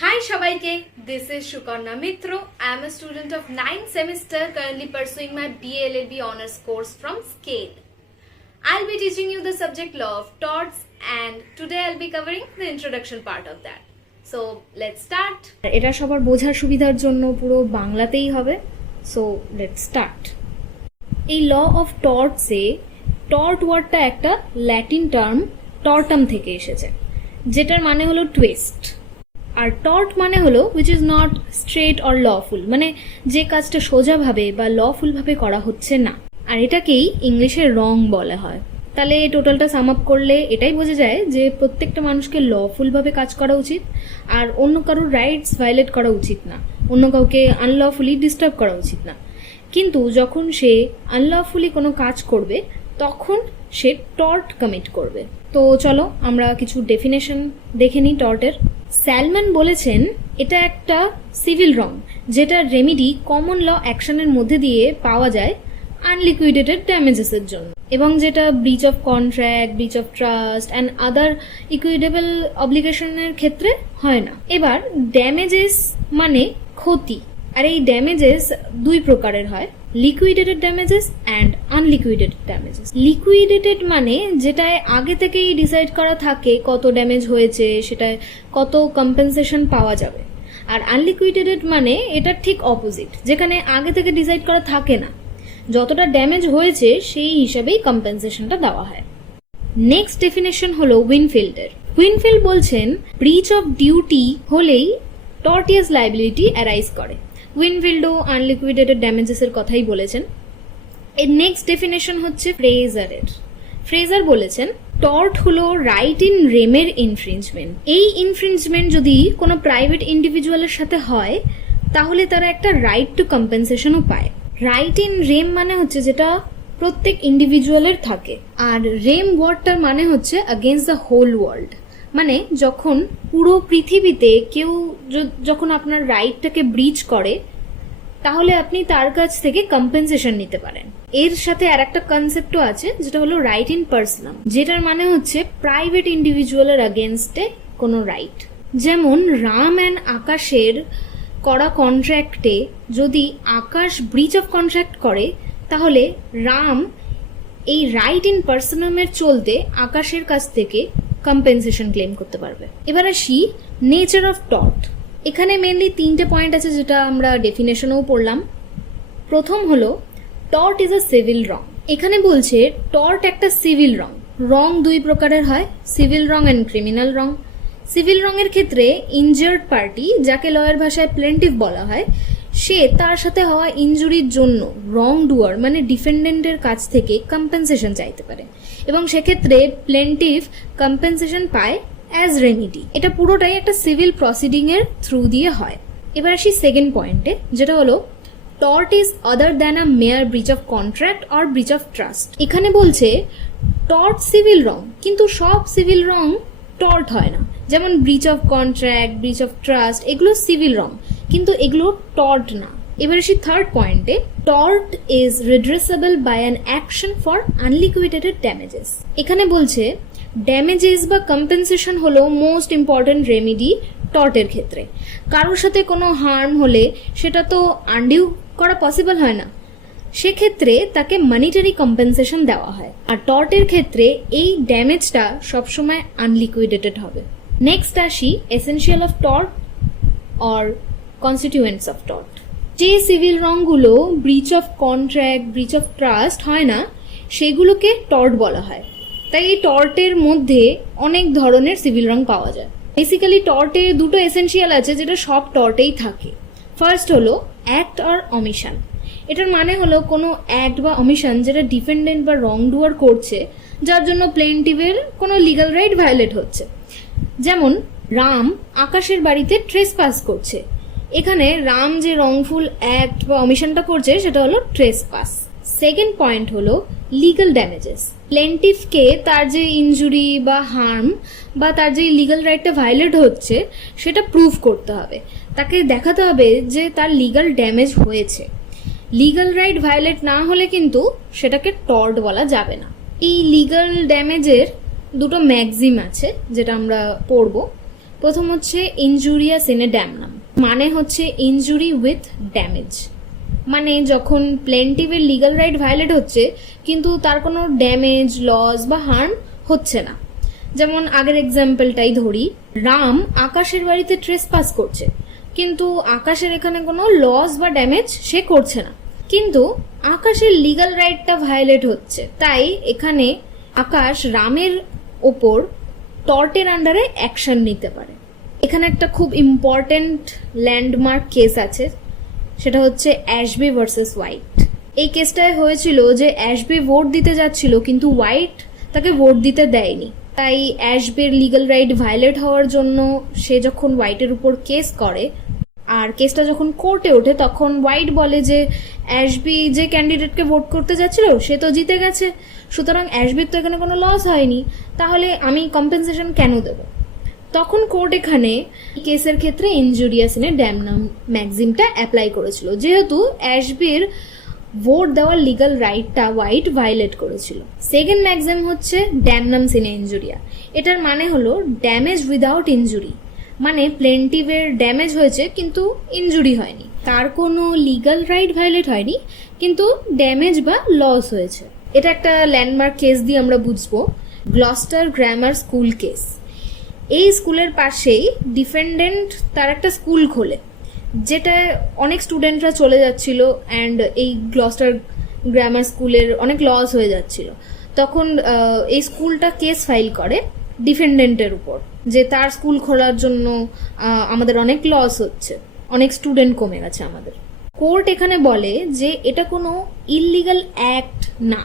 Hi Shabaike, this is Shukarna Mitro. I am a student of 9th semester currently pursuing my BA LLB honors course from SCALE. I'll be teaching you the subject law of torts and today I'll be covering the introduction part of that. So let's start. এটা সবার বোঝার সুবিধার জন্য পুরো বাংলাতেই হবে। So let's start. এই law of টর্টসে tort ওয়ার্ডটা একটা ল্যাটিন টার্ম টর্টাম থেকে এসেছে, যেটার মানে হলো টুইস্ট। আর টর্ট মানে হলো which is not straight or lawful, মানে যে কাজটা সোজাভাবে বা লফুলভাবে করা হচ্ছে না। আর এটাকেই ইংলিশে রং বলা হয়। তাহলে টোটালটা সাম আপ করলে এটাই বোঝা যায় যে প্রত্যেকটা মানুষকে লফুলভাবে কাজ করা উচিত, আর অন্য কারোর রাইটস ভায়োলেট করা উচিত না, অন্য কাউকে আনলফুলি ডিস্টার্ব করা উচিত না। কিন্তু যখন সে আনলফুলি কোনো কাজ করবে তখন সে টর্ট কমিট করবে। তো চলো আমরা কিছু ডেফিনেশন দেখে নিই টর্টের। স্যালমান বলেছেন এটা একটা সিভিল রং যেটার রেমিডি কমন ল অ্যাকশনের মধ্যে দিয়ে পাওয়া যায় আনলিকুইডেটেড ড্যামেজেসের জন্য, এবং যেটা breach of contract, breach of trust and other equitable অব্লিগেশনের ক্ষেত্রে হয় না। এবার ড্যামেজেস মানে ক্ষতি, আর এই ড্যামেজেস দুই প্রকারের হয়, liquidated damages and unliquidated damages. Liquidated মানে যেটায় আগে থেকেই ডিসাইড করা থাকে কত ড্যামেজ হয়েছে, সেটায় কত কম্পেনসেশন পাওয়া যাবে। আর আনলিকুইডেটেড মানে এটার ঠিক অপোজিট, যেখানে আগে থেকে ডিসাইড করা থাকে না, যতটা ড্যামেজ হয়েছে সেই হিসাবেই কম্পেনসেশনটা দেওয়া হয়। নেক্সট ডেফিনেশন হলো উইনফিল্ডের। উইনফিল্ড বলছেন ব্রিচ অফ ডিউটি হলেই টর্টিয়াস লায়াবিলিটি অ্যারাইজ করে। উইনফিল্ডও আনলিকুইডেটেড ড্যামেজেসের কথাই বলেছেন। এর নেক্সট ডেফিনেশন হচ্ছে ফ্রেজারের। ফ্রেজার বলেছেন টর্ট হলো রাইট ইন রেমের ইনফ্রিঞ্জমেন্ট। এই ইনফ্রিঞ্জমেন্ট যদি কোনো প্রাইভেট ইন্ডিভিজুয়ালের সাথে হয় তাহলে তারা একটা রাইট টু কম্পেনসেশনও পায়। রাইট ইন রেম মানে হচ্ছে যেটা প্রত্যেক ইন্ডিভিজুয়ালের থাকে, আর রেম ওয়ার্ডটার মানে হচ্ছে অ্যাগেন্স্ট দ্য হোল ওয়ার্ল্ড, মানে যখন পুরো পৃথিবীতে কেউ যখন আপনার রাইটটাকে ব্রিচ করে তাহলে আপনি তার কাছ থেকে কম্পেনসেশন নিতে পারেন। এর সাথে আর একটা কনসেপ্টও আছে যেটা হলো রাইট ইন পার্সনাম, যেটার মানে হচ্ছে প্রাইভেট ইন্ডিভিজুয়ালের অ্যাগেনস্টে কোনো রাইট। যেমন রাম অ্যান্ড আকাশের করা কন্ট্রাক্টে যদি আকাশ ব্রিচ অফ কন্ট্রাক্ট করে তাহলে রাম এই রাইট ইন পার্সনামের চলতে আকাশের কাছ থেকে কম্পেনসেশন ক্লেম করতে পারবে। এবার আসি নেচার অফ টর্ট। এখানে মেনলি তিনটে পয়েন্ট আছে যেটা আমরা ডেফিনেশনেও পড়লাম। প্রথম হলো টর্ট ইজ আ সিভিল রং। এখানে বলছে টর্ট একটা সিভিল রং। রং দুই প্রকারের হয়, civil wrong and criminal wrong. Civil রঙের ক্ষেত্রে ইনজার্ড পার্টি, যাকে লয়ের ভাষায় প্লেন্টিফ বলা হয়, সে তার সাথে হওয়া ইনজুরির জন্য রং ডুয়ার মানে ডিফেন্ডেন্টের কাছ থেকে কম্পেনসেশন চাইতে পারে, এবং সেক্ষেত্রে প্লেন্টিফ কম্পেনসেশন পায় অ্যাজ রেমিডি। এটা পুরোটাই একটা সিভিল প্রসিডিং এর থ্রু দিয়ে হয়। এবার আসি সেকেন্ড পয়েন্টে, যেটা হলো tort is other than a mere breach of contract or breach of trust. এখানে বলছে টর্ট সিভিল রং, কিন্তু সব সিভিল রং টর্ট হয় না। যেমন breach of contract, breach of trust, এগুলো সিভিল রং, কিন্তু এগুলো টর্ট না। এবার আসি থার্ড পয়েন্টে, tort is redressable by an action for unliquidated damages. এখানে বলছে ড্যামেজেস বা কম্পেনসেশন হলো মোস্ট ইম্পর্টেন্ট রেমিডি টর্টের ক্ষেত্রে। কারোর সাথে কোনো হার্ম হলে সেটা তো আনডিউ করা পসিবল হয় না, সেক্ষেত্রে তাকে মনিটারি কম্পেনসেশন দেওয়া হয়। আর টর্টের ক্ষেত্রে এই ড্যামেজটা সবসময় আনলিকুইডেটেড হবে। নেক্সট আসি essential of tort or constituents of tort. যে সিভিল রংগুলো breach of contract, breach of trust হয় না, সেগুলোকে টর্ট বলা হয়। তাই এই টর্টের মধ্যে অনেক ধরনের সিভিল রং পাওয়া যায়। বেসিক্যালি টর্টে দুটো এসেনশিয়াল আছে যেটা সব টর্টেই থাকে। ফার্স্ট হলো অ্যাক্ট অর অমিশন। এটার মানে হলো কোনো অ্যাক্ট বা অমিশন যেটা ডিফেন্ডেন্ট বা রং ডুয়ার করছে, যার জন্য প্লেন্টিভের কোনো লিগাল রাইট ভায়োলেট হচ্ছে। যেমন রাম আকাশের বাড়িতে ট্রেসপাস করছে, এখানে রাম যে রংফুল অ্যাক্ট বা অমিশনটা করছে সেটা হলো ট্রেসপাস। সেকেন্ড পয়েন্ট হলো লিগাল ড্যামেজেস। প্লেন্টিফকে তার যে ইনজুরি বা হার্ম বা তার যে লিগাল রাইটটা ভায়োলেট হচ্ছে সেটা প্রুভ করতে হবে, তাকে দেখাতে হবে যে তার লিগাল ড্যামেজ হয়েছে। লিগাল রাইট ভায়োলেট না হলে কিন্তু সেটাকে টর্ট বলা যাবে না। এই লিগাল ড্যামেজের দুটো ম্যাক্সিম আছে যেটা আমরা পড়বো। প্রথম হচ্ছে ইনজুরিয়াস ইন এ ড্যামনাম, মানে হচ্ছে ইনজুরি উইথ ড্যামেজ। মানে যখন প্লেন্টিভের লিগ্যাল রাইট ভায়োলেট হচ্ছে কিন্তু তার কোনো ড্যামেজ, লস বা হার্ম হচ্ছে না। যেমন আগের এক্সাম্পলটাই ধরি, রাম আকাশের বাড়িতে ট্রেসপাস করছে কিন্তু আকাশের এখানে কোনো লস বা ড্যামেজ সে করছে না, কিন্তু আকাশের লিগ্যাল রাইটটা ভায়োলেট হচ্ছে। তাই এখানে আকাশ রামের ওপর টর্টের আন্ডারে অ্যাকশন নিতে পারে। এখানে একটা খুব ইম্পর্টেন্ট ল্যান্ডমার্ক কেস আছে, সেটা হচ্ছে অ্যাশবি ভার্সেস হোয়াইট। এই কেসটায় হয়েছিল যে অ্যাশবি ভোট দিতে যাচ্ছিল কিন্তু হোয়াইট তাকে ভোট দিতে দেয়নি। তাই অ্যাশবির লিগ্যাল রাইট ভায়োলেট হওয়ার জন্য সে যখন হোয়াইটের উপর কেস করে, আর কেসটা যখন কোর্টে ওঠে তখন হোয়াইট বলে যে অ্যাশবি যে ক্যান্ডিডেটকে ভোট করতে যাচ্ছিল সে তো জিতে গেছে, সুতরাং অ্যাশবির তো এখানে কোনো লস হয়নি, তাহলে আমি কম্পেনসেশন কেন দেব? তখন কোর্ট এখানে কেসের ক্ষেত্রে ইনজুরিয়াস ইন এ ড্যামনাম ম্যাক্সিমটা অ্যাপ্লাই করেছিল, যেহেতু অ্যাশবির ভোট দেওয়ার লিগ্যাল রাইটটা হোয়াইট ভায়োলেট করেছিল। সেকেন্ড ম্যাক্সিম হচ্ছে ড্যামনাম সিনে ইনজুরিয়া। এটার মানে হলো ড্যামেজ উইদাউট ইনজুরি, মানে প্লেন্টিভের ড্যামেজ হয়েছে কিন্তু ইনজুরি হয়নি, তার কোনো লিগ্যাল রাইট ভায়োলেট হয়নি কিন্তু ড্যামেজ বা লস হয়েছে। এটা একটা ল্যান্ডমার্ক কেস দিয়ে আমরা বুঝবো, গ্লস্টার গ্রামার স্কুল কেস। এই স্কুলের পাশেই ডিফেন্ডেন্ট তার একটা স্কুল খোলে, যেটা অনেক স্টুডেন্টরা চলে যাচ্ছিল অ্যান্ড এই গ্লস্টার গ্রামার স্কুলের অনেক লস হয়ে যাচ্ছিল। তখন এই স্কুলটা কেস ফাইল করে ডিফেন্ডেন্টের উপর যে তার স্কুল খোলার জন্য আমাদের অনেক লস হচ্ছে, অনেক স্টুডেন্ট কমে গেছে আমাদের। কোর্ট এখানে বলে যে এটা কোনো ইললিগাল অ্যাক্ট না,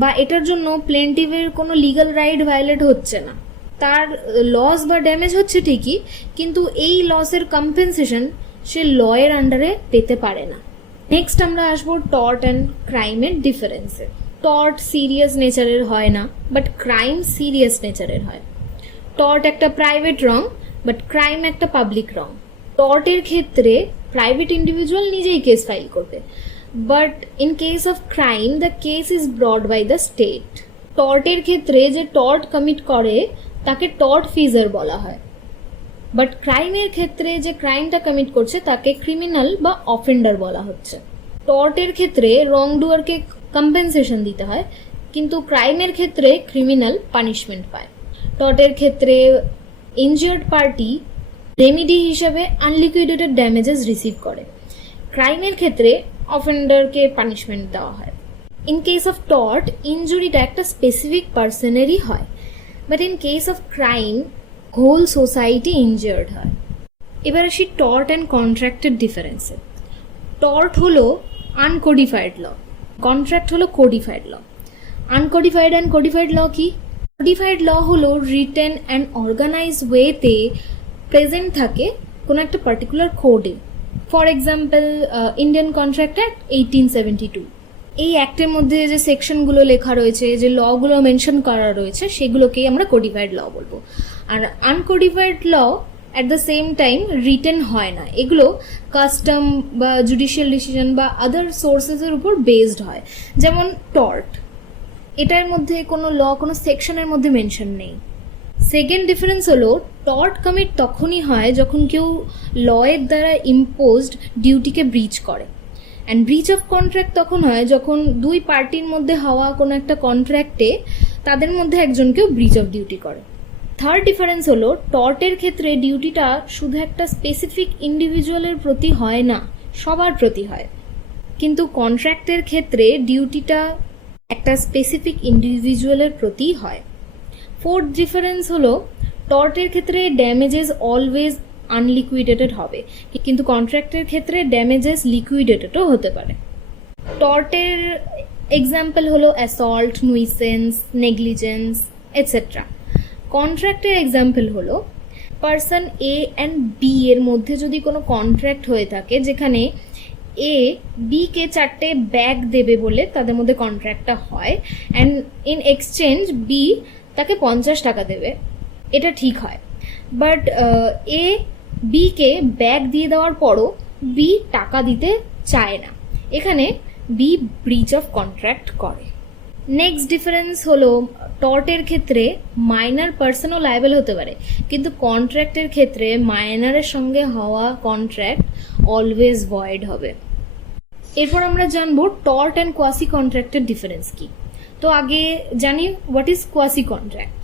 বা এটার জন্য প্লেন্টিভের কোনো লিগ্যাল রাইট ভায়োলেট হচ্ছে না। তার লস বা ড্যামেজ হচ্ছে ঠিকই, কিন্তু এই লসের কম্পেনসেশন সে লয়ের আন্ডারে পেতে পারে না। নেক্সট আমরা আসবো টর্ট অ্যান্ড ক্রাইমের ডিফারেন্সে। টর্ট সিরিয়াস নেচারের হয় না, বাট ক্রাইম সিরিয়াস নেচারের হয়। টর্ট একটা প্রাইভেট রং, বাট ক্রাইম একটা পাবলিক রং। টর্টের ক্ষেত্রে প্রাইভেট ইন্ডিভিজুয়াল নিজেই কেস ফাইল করবে, but in case of crime the case is brought by the state. টর্টের ক্ষেত্রে যে টর্ট কমিট করে তাকে টর্ট ফিজার বলা হয়, বাট ক্রাইমের ক্ষেত্রে যে ক্রাইমটা কমিট করছে তাকে ক্রিমিনাল বা অফেন্ডার বলা হচ্ছে। টর্টের ক্ষেত্রে রং ডুয়ারকে কম্পেনসেশন দিতে হয়, কিন্তু ক্রাইমের ক্ষেত্রে ক্রিমিনাল পানিশমেন্ট পায়। টর্টের ক্ষেত্রে ইনজিয়ার্ড পার্টি রেমিডি হিসেবে আনলিকুইডেটেড ড্যামেজেস রিসিভ করে, ক্রাইমের ক্ষেত্রে অফেন্ডারকে পানিশমেন্ট দেওয়া হয়। ইন কেস অফ টর্ট ইনজুরিটা একটা স্পেসিফিক পার্সনেরই হয়, but in case of crime whole society injured হয়। এবার আসি টর্ট অ্যান্ড কন্ট্রাক্টের ডিফারেন্সে। টর্ট হলো আনকোডিফাইড ল, কন্ট্রাক্ট হলো codified law. Uncodified and codified law কি? কোডিফাইড ল হলো রিটেন অ্যান্ড অর্গানাইজ ওয়েতে প্রেজেন্ট থাকে কোনো একটা পার্টিকুলার কোডে। For example Indian contract act 1872। এই অ্যাক্টের মধ্যে যে সেকশনগুলো লেখা রয়েছে, যে লগুলো মেনশন করা রয়েছে, সেগুলোকেই আমরা কোডিফাইড ল বলবো। আর uncodified law at the same time written হয় না, এগুলো কাস্টম বা জুডিশিয়াল ডিসিশন বা আদার সোর্সেসের উপর বেসড হয়। যেমন টর্ট, এটার মধ্যে কোনো ল কোনো সেকশনের মধ্যে মেনশন নেই। সেকেন্ড ডিফারেন্স হলো টর্ট কমিট তখনই হয় যখন কেউ লয়ের দ্বারা ইম্পোজড ডিউটিকে ব্রিচ করে, অ্যান্ড ব্রিচ অফ কন্ট্রাক্ট তখন হয় যখন দুই পার্টির মধ্যে হওয়া কোনো একটা কন্ট্রাক্টে তাদের মধ্যে একজন কেউ ব্রিচ অফ ডিউটি করে। থার্ড ডিফারেন্স হলো টর্টের ক্ষেত্রে ডিউটিটা শুধু একটা স্পেসিফিক ইন্ডিভিজুয়ালের প্রতি হয় না, সবার প্রতি হয়, কিন্তু কন্ট্রাক্টের ক্ষেত্রে ডিউটিটা একটা স্পেসিফিক ইন্ডিভিজুয়ালের প্রতি হয়। ফোর্থ ডিফারেন্স হলো টর্টের ক্ষেত্রে ড্যামেজেস অলওয়েজ আনলিকুইডেটেড হবে, কিন্তু কন্ট্রাক্টের ক্ষেত্রে ড্যামেজেস লিকুইডেটেডও হতে পারে। টর্টের এক্সাম্পল হলো অ্যাসল্ট, নুইসেন্স, নেগলিজেন্স এটসেট্রা। কন্ট্রাক্টের এক্সাম্পল হলো পার্সন এ অ্যান্ড বি এর মধ্যে যদি কোনো কন্ট্রাক্ট হয়ে থাকে যেখানে এ বিকে 4টে ব্যাগ দেবে বলে তাদের মধ্যে কন্ট্রাক্টটা হয়, অ্যান্ড ইন এক্সচেঞ্জ বি তাকে 50 টাকা দেবে, এটা ঠিক হয়। বাট এ বিকে ব্যাগ দিয়ে দেওয়ার পরও বি টাকা দিতে চায় না, এখানে বি ব্রিচ অফ কন্ট্রাক্ট করে। নেক্সট ডিফারেন্স হলো টর্টের ক্ষেত্রে মাইনার পার্সনও লায়াবল হতে পারে, কিন্তু কন্ট্রাক্টের ক্ষেত্রে মাইনারের সঙ্গে হওয়া কন্ট্রাক্ট অলওয়েজ ভয়েড হবে। এরপর আমরা জানবো টর্ট অ্যান্ড কোয়াসি কন্ট্রাক্টের ডিফারেন্স কি। তো আগে জানি হোয়াট ইজ কোয়াসি কন্ট্রাক্ট।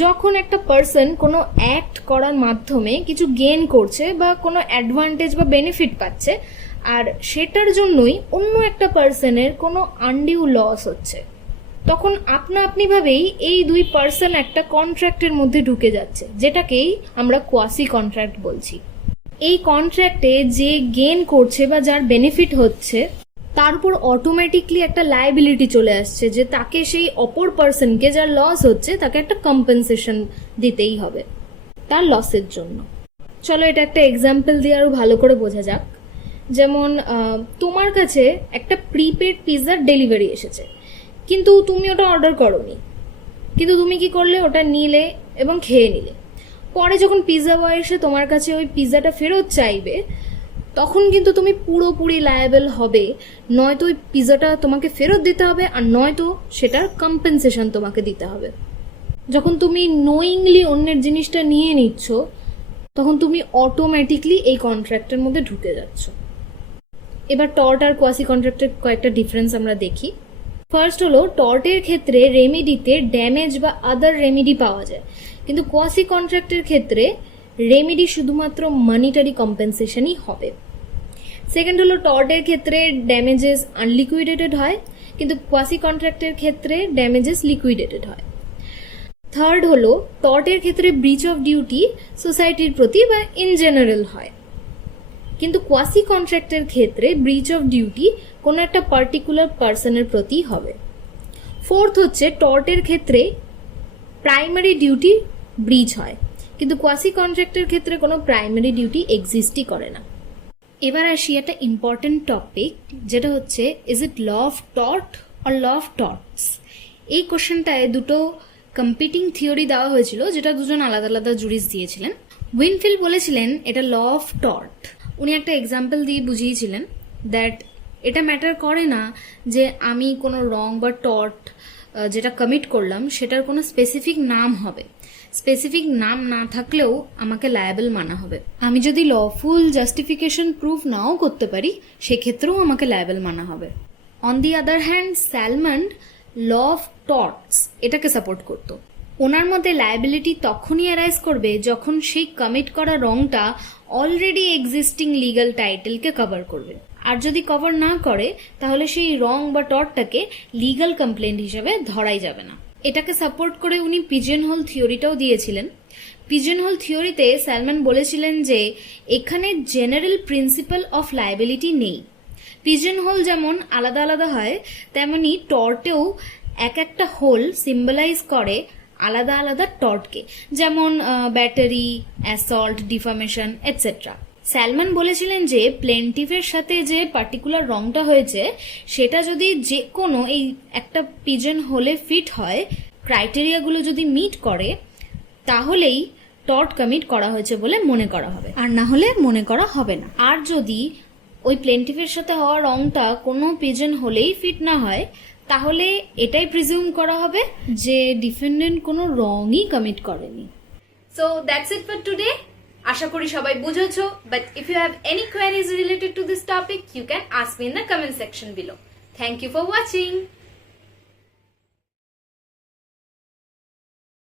যখন একটা পার্সন কোনো অ্যাক্ট করার মাধ্যমে কিছু গেইন করছে বা কোনো অ্যাডভান্টেজ বা বেনিফিট পাচ্ছে, আর সেটার জন্যই অন্য একটা পার্সনের কোনো আনডিউ লস হচ্ছে, তখন আপনাভাবেই এই দুই পার্সন একটা কন্ট্রাক্টের মধ্যে ঢুকে যাচ্ছে, যেটাকেই আমরা কোয়াসি কন্ট্রাক্ট বলছি। এই কন্ট্রাক্টে যে গেইন করছে বা যার বেনিফিট হচ্ছে তার উপর অটোমেটিকলি একটা লায়াবিলিটি চলে আসছে, যে তাকে সেই অপর পার্সনকে যার লস হচ্ছে তাকে একটা কম্পেনসেশন দিতেই হবে তার লসের জন্য। চলো এটা একটা এক্সাম্পল দিয়ে আরো ভালো করে বোঝা যাক। যেমন তোমার কাছে একটা প্রিপেড পিৎজার ডেলিভারি এসেছে, কিন্তু তুমি ওটা অর্ডার করোনি, কিন্তু তুমি কি করলে, ওটা নিলে এবং খেয়ে নিলে। পরে যখন পিৎজা বয় এসে তোমার কাছে ওই পিৎজাটা ফেরত চাইবে, তখন কিন্তু তুমি পুরোপুরি লায়াবল হবে, নয়তো ওই পিৎজাটা তোমাকে ফেরত দিতে হবে, আর নয়তো সেটার কম্পেনসেশন তোমাকে দিতে হবে। যখন তুমি নোয়িংলি অন্যের জিনিসটা নিয়ে নিচ্ছ, তখন তুমি অটোমেটিকলি এই কন্ট্রাক্টের মধ্যে ঢুকে যাচ্ছ। এবার টর্ট আর কোয়াসি কন্ট্রাক্টের কয়েকটা ডিফারেন্স আমরা দেখি। ফার্স্ট হলো, টর্টের ক্ষেত্রে রেমিডিতে ড্যামেজ বা আদার রেমিডি পাওয়া যায়, কিন্তু কোয়াসি কন্ট্রাক্টের ক্ষেত্রে রেমিডি শুধুমাত্র মানিটারি কম্পেনসেশনই হবে। সেকেন্ড হলো, টর্টের ক্ষেত্রে ড্যামেজেস আনলিকুইডেটেড হয়, কিন্তু কোয়াসি কন্ট্রাক্টের ক্ষেত্রে ড্যামেজেস লিকুইডেটেড হয়। থার্ড হলো, টর্টের ক্ষেত্রে ব্রিচ অফ ডিউটি সোসাইটির প্রতি বা ইন জেনারেল হয়, কিন্তু কোয়াসি কন্ট্রাক্টের ক্ষেত্রে ব্রিচ অফ ডিউটি কোনো একটা পার্টিকুলার পার্সনের প্রতি হবে। ফোর্থ হচ্ছে, টর্টের ক্ষেত্রে প্রাইমারি ডিউটি ব্রিচ হয়, কিন্তু কোয়াসি কন্ট্রাক্টের ক্ষেত্রে কোনো প্রাইমারি ডিউটি এক্সিস্টই করে না। এবার আসি একটা ইম্পর্টেন্ট টপিক, যেটা হচ্ছে is it law of tort or law of torts. এই কোশ্চেনটায় দুটো কম্পিটিং থিওরি দেওয়া হয়েছিল, যেটা দুজন আলাদা আলাদা জুরিস দিয়েছিলেন। উইনফিল্ড বলেছিলেন এটা ল অফ টর্ট। উনি একটা এক্সাম্পল দিয়ে বুঝিয়েছিলেন দ্যাট এটা ম্যাটার করে না যে আমি কোনো রং বা টর্ট যেটা কমিট করলাম সেটার কোনো স্পেসিফিক নাম হবে, স্পেসিফিক নাম না থাকলেও আমাকে লায়াবল মানা হবে। আমি যদি লফুল জাস্টিফিকেশন প্রুফ নাও করতে পারি, সেক্ষেত্রেও আমাকে লায়াবল মানা হবে। On the other hand, Salmond law of torts এটাকে সাপোর্ট করতো। ওনার মধ্যে লায়াবিলিটি তখনই অ্যারাইজ করবে যখন সেই কমিট করা রংটা অলরেডি এক্সিস্টিং লিগাল টাইটেলকে কভার করবে, আর যদি কভার না করে তাহলে সেই রং বা টর্টটাকে লিগাল কমপ্লেন্ট হিসেবে ধরাই যাবে না। এটাকে সাপোর্ট করে উনি পিজন হোল থিওরিটাও দিয়েছিলেন। পিজন হোল থিওরিতে স্যালমন বলেছিলেন যে এখানে জেনারেল প্রিন্সিপাল অফ লায়াবিলিটি নেই। পিজন হোল যেমন আলাদা আলাদা হয়, তেমনি টর্টেও এক একটা হোল সিম্বলাইজ করে আলাদা আলাদা টর্টকে, যেমন battery, assault, defamation etcetera. Salmon বলেছিলেন যে প্লেন্টিফের সাথে যে পার্টিকুলার রংটা হয়েছে সেটা যদি যে কোনো এই একটা পিজন হোলে ফিট হয়, ক্রাইটেরিয়াগুলো যদি মিট করে, তাহলেই টর্ট কমিট করা হয়েছে বলে মনে করা হবে, আর না হলে মনে করা হবে না। আর যদি ওই প্লেন্টিফের সাথে হওয়া রংটা কোনো পিজন হোলেই ফিট না হয়, তাহলে এটাই প্রিজিউম করা হবে যে ডিফেন্ডেন্ট কোনো রংই কমিট করেনি। So that's it for today. আশা করি সবাই বুঝেছো, but if you have any queries related to this topic, you can ask me in the comment section below. Thank you for watching.